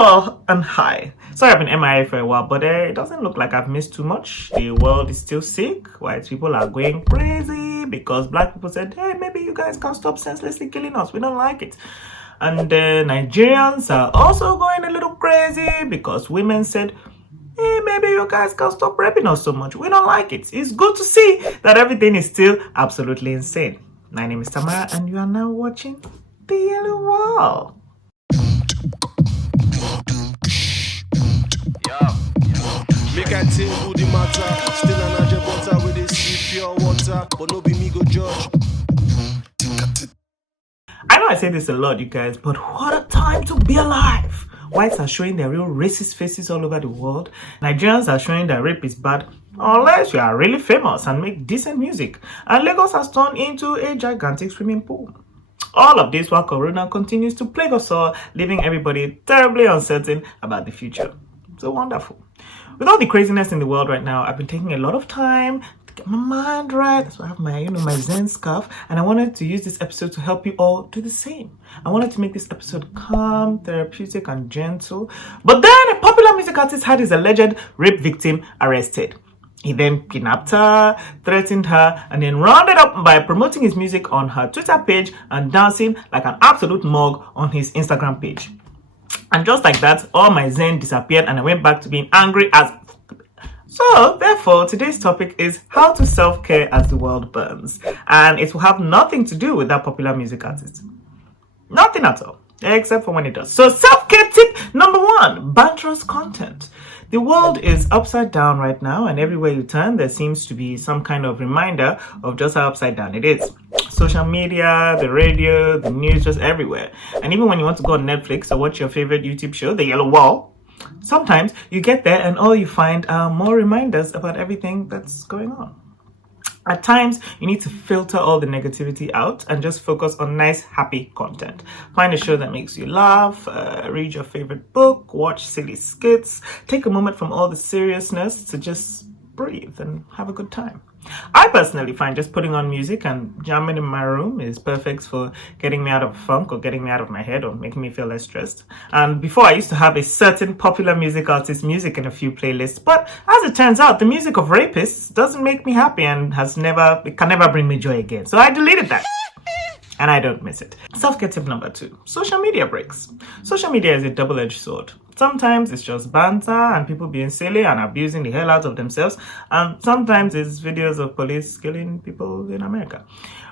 Hello and hi. Sorry I've been MIA for a while, but it doesn't look like I've missed too much. The world is still sick. White people are going crazy because black people said, hey, maybe you guys can stop senselessly killing us. We don't like it. And Nigerians are also going a little crazy because women said, hey, maybe you guys can stop raping us so much. We don't like it. It's good to see that everything is still absolutely insane. My name is Tamara and you are now watching The Yellow Wall. Make I tell you the matter. Still an agent butter with this sweet pure water, but no be me go judge. I know I say this a lot, you guys, but what a time to be alive. Whites are showing their real racist faces all over the world. Nigerians are showing that rape is bad unless you are really famous and make decent music. And Lagos has turned into a gigantic swimming pool. All of this while Corona continues to plague us all, leaving everybody terribly uncertain about the future. So wonderful. With all the craziness in the world right now, I've been taking a lot of time to get my mind right. That's why I have my, my Zen scarf. And I wanted to use this episode to help you all do the same. I wanted to make this episode calm, therapeutic, and gentle. But then a popular music artist had his alleged rape victim arrested. He then kidnapped her, threatened her, and then rounded up by promoting his music on her Twitter page and dancing like an absolute mug on his Instagram page. And just like that, all my zen disappeared and I went back to being angry as... So, therefore, today's topic is how to self-care as the world burns. And it will have nothing to do with that popular music artist. Nothing at all, except for when it does. So, self-care tip number 1, banterous content. The world is upside down right now, and everywhere you turn, there seems to be some kind of reminder of just how upside down it is. Social media, the radio, the news, just everywhere. And even when you want to go on Netflix or watch your favorite YouTube show, The Yellow Wall, sometimes you get there and all you find are more reminders about everything that's going on. At times, you need to filter all the negativity out and just focus on nice, happy content. Find a show that makes you laugh, read your favorite book, watch silly skits, take a moment from all the seriousness to just breathe and have a good time. I personally find just putting on music and jamming in my room is perfect for getting me out of funk or getting me out of my head or making me feel less stressed. And before I used to have a certain popular music artist's music in a few playlists, but as it turns out, the music of rapists doesn't make me happy and it can never bring me joy again. So I deleted that. And I don't miss it. Self-care tip number 2, social media breaks. Social media is a double-edged sword. Sometimes it's just banter and people being silly and abusing the hell out of themselves. And sometimes it's videos of police killing people in America.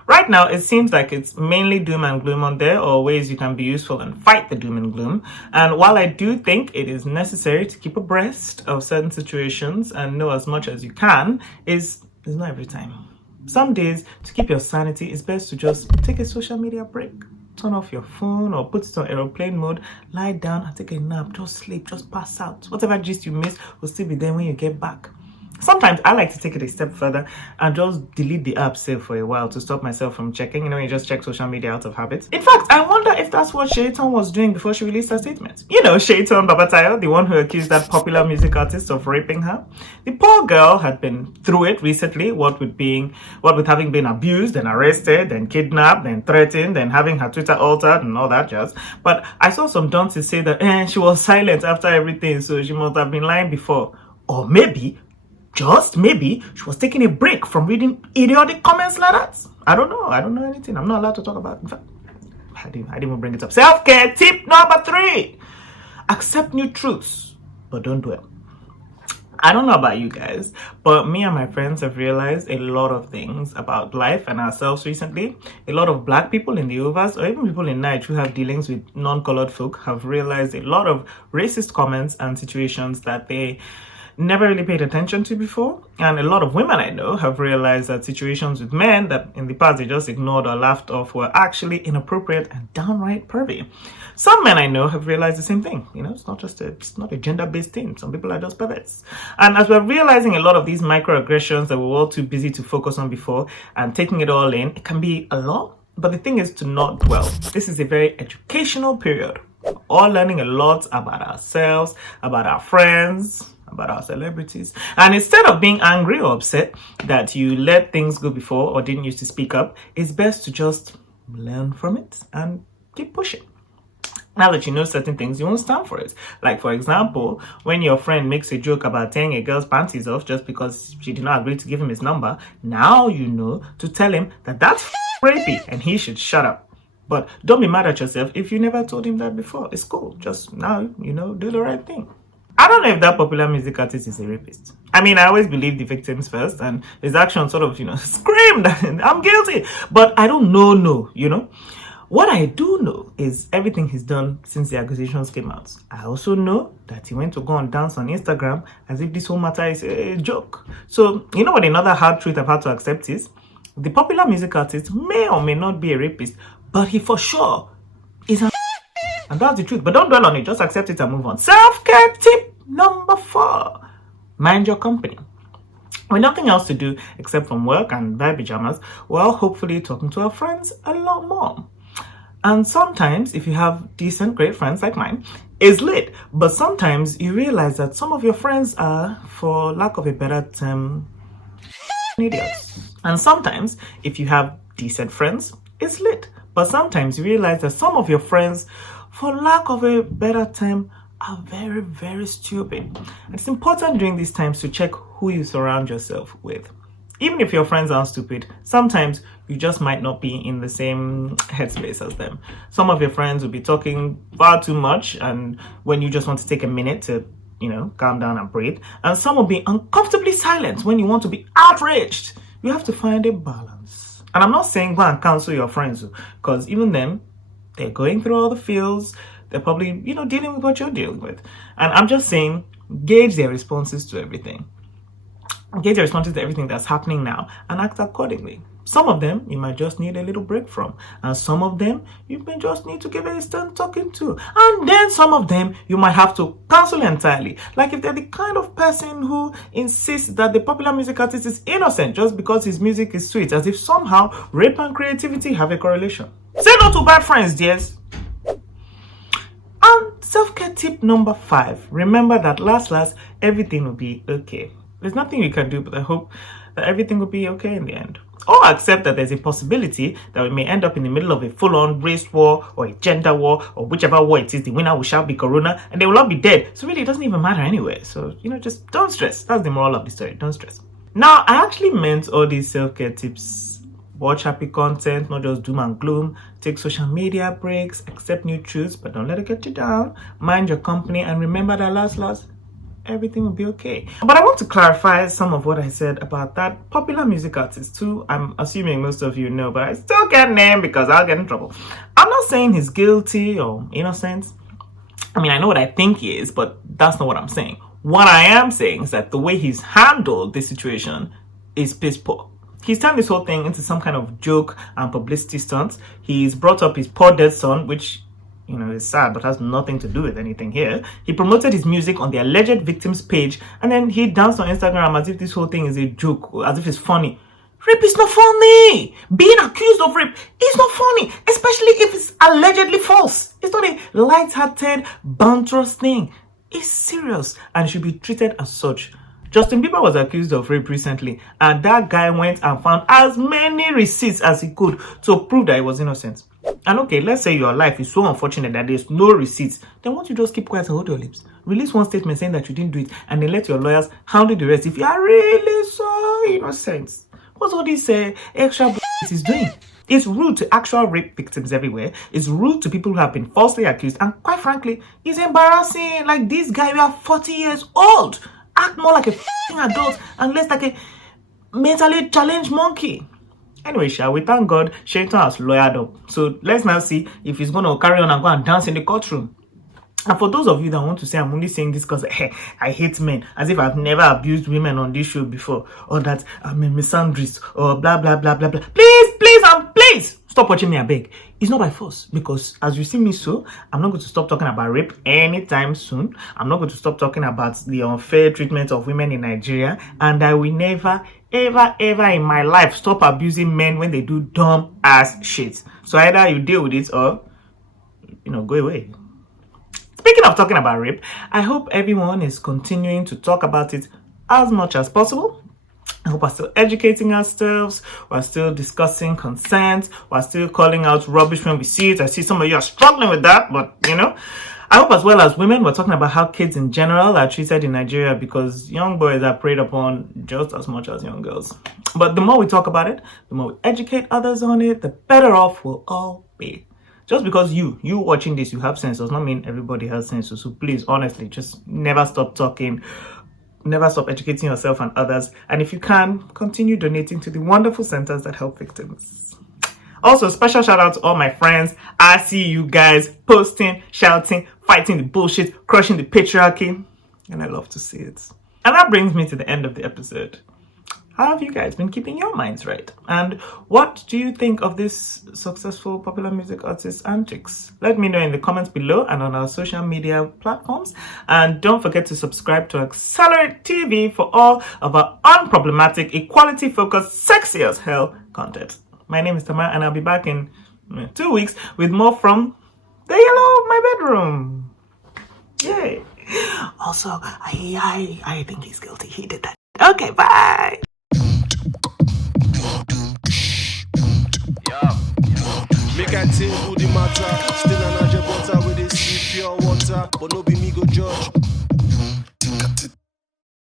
Right now, it seems like it's mainly doom and gloom on there, or ways you can be useful and fight the doom and gloom. And while I do think it is necessary to keep abreast of certain situations and know as much as you can, it's not every time. Some days, to keep your sanity, it's best to just take a social media break. Turn off your phone or put it on aeroplane mode, lie down and take a nap, just sleep, just pass out. Whatever gist you miss will still be there when you get back. Sometimes I like to take it a step further and just delete the app save for a while to stop myself from checking. You just check social media out of habit. In fact, I wonder if that's what Shaitan was doing before she released her statement. Shaitan Babatayo, the one who accused that popular music artist of raping her. The poor girl had been through it recently, what with having been abused and arrested and kidnapped and threatened and having her Twitter altered and all that jazz. But I saw some dunces say that she was silent after everything, so she must have been lying before. Or maybe, just maybe, she was taking a break from reading idiotic comments like that. I don't know anything. I'm not allowed to talk about it. In fact, I didn't even bring it up. Self-care tip number 3. Accept new truths, but don't dwell. I don't know about you guys, but me and my friends have realized a lot of things about life and ourselves recently. A lot of black people in the overs, or even people in Nigeria who have dealings with non-colored folk, have realized a lot of racist comments and situations that they never really paid attention to before. And a lot of women I know have realized that situations with men that in the past they just ignored or laughed off were actually inappropriate and downright pervy. Some men I know have realized the same thing. It's not a gender-based thing. Some people are just perverts. And as we're realizing a lot of these microaggressions that we were all too busy to focus on before and taking it all in, it can be a lot. But the thing is to not dwell. This is a very educational period. We're all learning a lot about ourselves, about our friends, about our celebrities. And instead of being angry or upset that you let things go before or didn't used to speak up, it's best to just learn from it and keep pushing. Now that you know certain things, you won't stand for it. Like, for example, when your friend makes a joke about tearing a girl's panties off just because she did not agree to give him his number, now you know to tell him that that's rapey and he should shut up. But don't be mad at yourself if you never told him that before. It's cool. Just now, do the right thing. I don't know if that popular music artist is a rapist. I mean, I always believe the victims first, and his actions sort of, screamed, I'm guilty. But I don't know. What I do know is everything he's done since the accusations came out. I also know that he went to go and dance on Instagram as if this whole matter is a joke. So, you know what another hard truth I've had to accept is? The popular music artist may or may not be a rapist, but he for sure is a and that's the truth. But don't dwell on it, just accept it and move on. Self-care tip number 4. Mind your company. With nothing else to do except from work and buy pajamas, well, hopefully talking to our friends a lot more. And sometimes, if you have decent, great friends like mine, it's lit. But sometimes you realize that some of your friends are, for lack of a better term, idiots. And sometimes, if you have decent friends, it's lit. But sometimes you realize that some of your friends, for lack of a better term, are very, very stupid. And it's important during these times to check who you surround yourself with. Even if your friends aren't stupid, sometimes you just might not be in the same headspace as them. Some of your friends will be talking far too much, and when you just want to take a minute to, calm down and breathe. And some will be uncomfortably silent when you want to be outraged. You have to find a balance. And I'm not saying go and cancel your friends, because even them, they're going through all the feels. They're probably, dealing with what you're dealing with. And I'm just saying, gauge their responses to everything. Gauge their responses to everything that's happening now and act accordingly. Some of them you might just need a little break from, and some of them you may just need to give a stern talking to, and then some of them you might have to cancel entirely. Like if they're the kind of person who insists that the popular music artist is innocent just because his music is sweet, as if somehow rape and creativity have a correlation. Say no to bad friends, dears. And self-care tip number 5. Remember that last, everything will be okay. There's nothing you can do, but I hope that everything will be okay in the end. Or accept that there's a possibility that we may end up in the middle of a full-on race war or a gender war or whichever war it is. The winner will shall be Corona and they will all be dead. So really, it doesn't even matter anyway. So, just don't stress. That's the moral of the story. Don't stress. Now, I actually meant all these self-care tips. Watch happy content, not just doom and gloom. Take social media breaks, accept new truths, but don't let it get you down. Mind your company, and remember that last, everything will be okay. But I want to clarify some of what I said about that popular music artist too. I'm assuming most of you know, but I still can't name because I'll get in trouble. I'm not saying he's guilty or innocent. I mean, I know what I think he is, but that's not what I'm saying. What I am saying is that the way he's handled this situation is piss poor. He's turned this whole thing into some kind of joke and publicity stunt. He's brought up his poor dead son, which, is sad, but has nothing to do with anything here. He promoted his music on the alleged victim's page, and then he danced on Instagram as if this whole thing is a joke, as if it's funny. Rape is not funny. Being accused of rape is not funny, especially if it's allegedly false. It's not a light-hearted, banterous thing. It's serious and should be treated as such. Justin Bieber was accused of rape recently, and that guy went and found as many receipts as he could to prove that he was innocent. And okay, let's say your life is so unfortunate that there's no receipts, then won't you just keep quiet and hold your lips? Release one statement saying that you didn't do it, and then let your lawyers handle the rest if you are really so innocent. What's all this extra is doing? It's rude to actual rape victims everywhere. It's rude to people who have been falsely accused, and quite frankly, it's embarrassing. Like this guy, we are 40 years old. Act more like a f***ing adult and less like a mentally challenged monkey. Anyway, shall we thank God Shaitan has lawyered up. So let's now see if he's going to carry on and go and dance in the courtroom. And for those of you that want to say I'm only saying this because I hate men, as if I've never abused women on this show before, or that I'm a misandrist, or blah, blah, blah, blah, blah. Please stop watching me, I beg. It's not by force, because as you see me so, I'm not going to stop talking about rape anytime soon. I'm not going to stop talking about the unfair treatment of women in Nigeria, and I will never, ever in my life stop abusing men when they do dumb ass shit. So either you deal with it or, go away. Speaking of talking about rape, I hope everyone is continuing to talk about it as much as possible. I hope we're still educating ourselves. We're still discussing consent. We're still calling out rubbish when we see it. I see some of you are struggling with that, but I hope as well as women, we're talking about how kids in general are treated in Nigeria, because young boys are preyed upon just as much as young girls. But the more we talk about it, the more we educate others on it, the better off we'll all be. Just because you watching this, you have sense does not mean everybody has sense. So please, honestly, just never stop talking. Never stop educating yourself and others. And if you can, continue donating to the wonderful centers that help victims. Also, special shout out to all my friends. I see you guys posting, shouting, fighting the bullshit, crushing the patriarchy. And I love to see it. And that brings me to the end of the episode. How have you guys been keeping your minds right? And what do you think of this successful popular music artist's antics? Let me know in the comments below and on our social media platforms. And don't forget to subscribe to Accelerate TV for all of our unproblematic, equality-focused, sexy as hell content. My name is Tamara, and I'll be back in 2 weeks with more from the yellow of my bedroom. Yay. Also, I think he's guilty. He did that. Okay, bye. Make I tell you the matter. Still an butter with this pure water, but no be me go judge.